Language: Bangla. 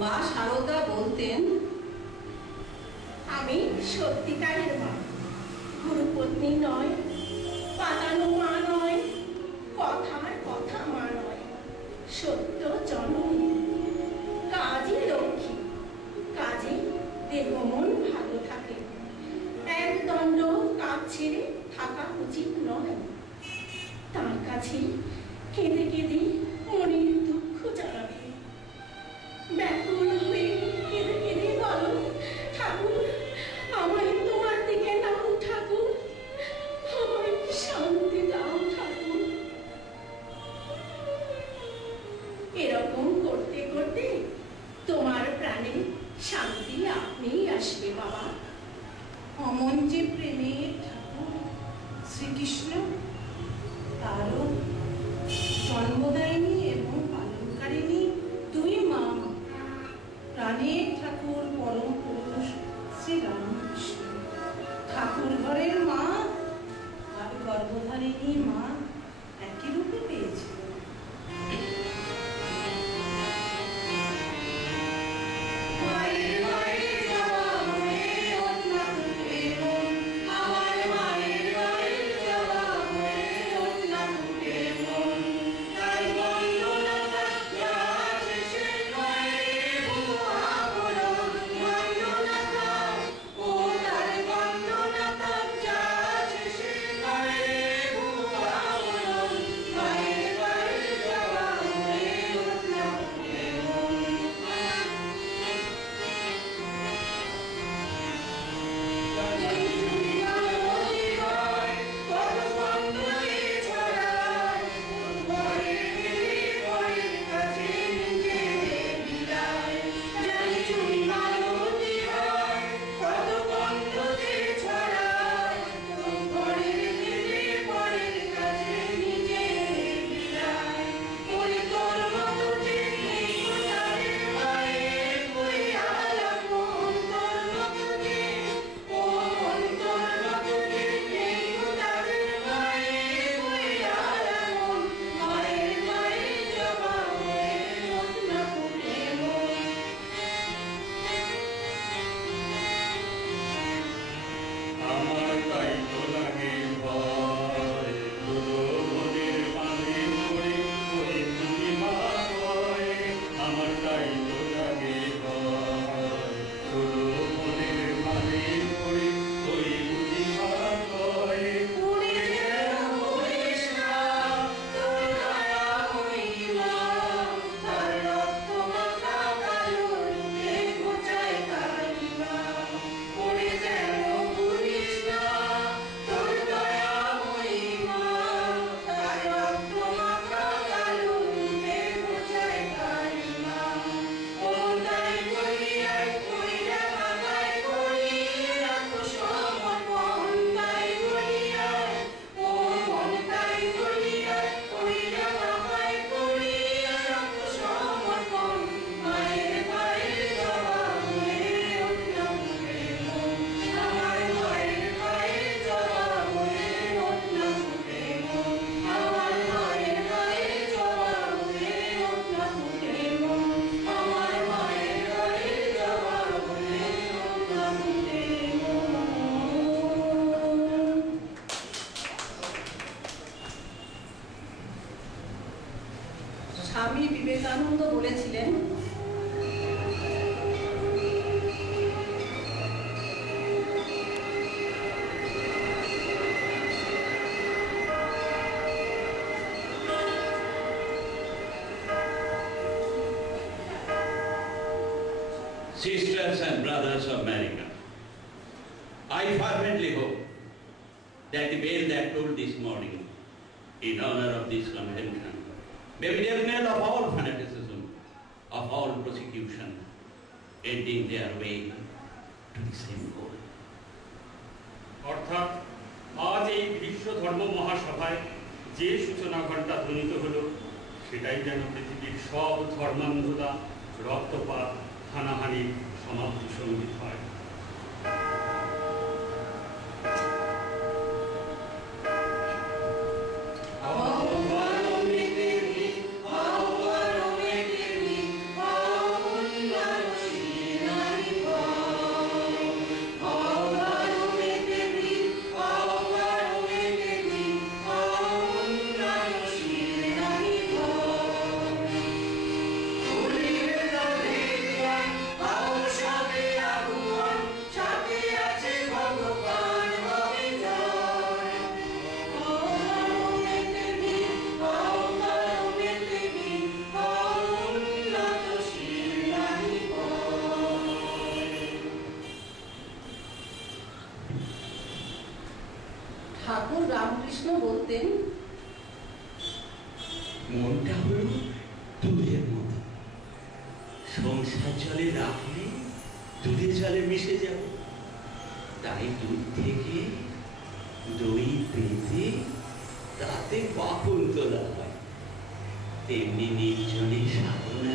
মা শারদা বলতেন, আমি সত্যিকারের মা, গুরুপত্নী নয়, পাতানো মা নয়, কথার কথা মা নয়, সত্য জননী, কাজে লক্ষ্মী, কাজে দেহ মন ভালো থাকে। একদণ্ড কাজ ছেড়ে থাকা উচিত নয়। তার কাছে কেঁদে কেঁদে মনের দুঃখ জানাবে, ব্যাকুল হয়ে কেঁদে কেঁদে বলো, ঠাকুর আমায় তোমার দিকে নাও, ঠাকুর আমায় শান্তি দাও, ঠাকুর। এরকম করতে করতে তোমার প্রাণে শান্তি আপনিই আসবে বাবা। অমন যে প্রেমের ঠাকুর শ্রীকৃষ্ণ, তারও জন্মদায়িনী এবং পালনকারিণী তুই মা। প্রাণের ঠাকুর পরম পুরুষ শ্রী রামকৃষ্ণ, ঠাকুর ঘরের মা আর গর্ভধারিণী মা একই রূপে পেয়েছে। স্বামী বিবেকানন্দ বলেছিলেন, Sisters and brothers of America, I fervently hope that the bell that tolled this morning in honor of this convention may be the knell of all fanaticism, of all persecution, ending their way to the same goal. অর্থাৎ আজ এই বিশ্ব ধর্ম মহাসভায় যে সূচনা ঘণ্টা ধ্বনিত হলো, সেটাই যেন পৃথিবীর সব ধর্মান্ধতা, রক্তপাত, হানাহানির সমাপ্তি সঙ্গীত হয়। Oh রামকৃষ্ণ বলতেন, মনটা হলো দুধের মতো, সংসার জলে রাখলে দুধের জলে মিশে যাবে। তাই দুধ থেকে দই পেতে তাতে বাপন তোলা হয়। তেমনি নির্জনে সাধনা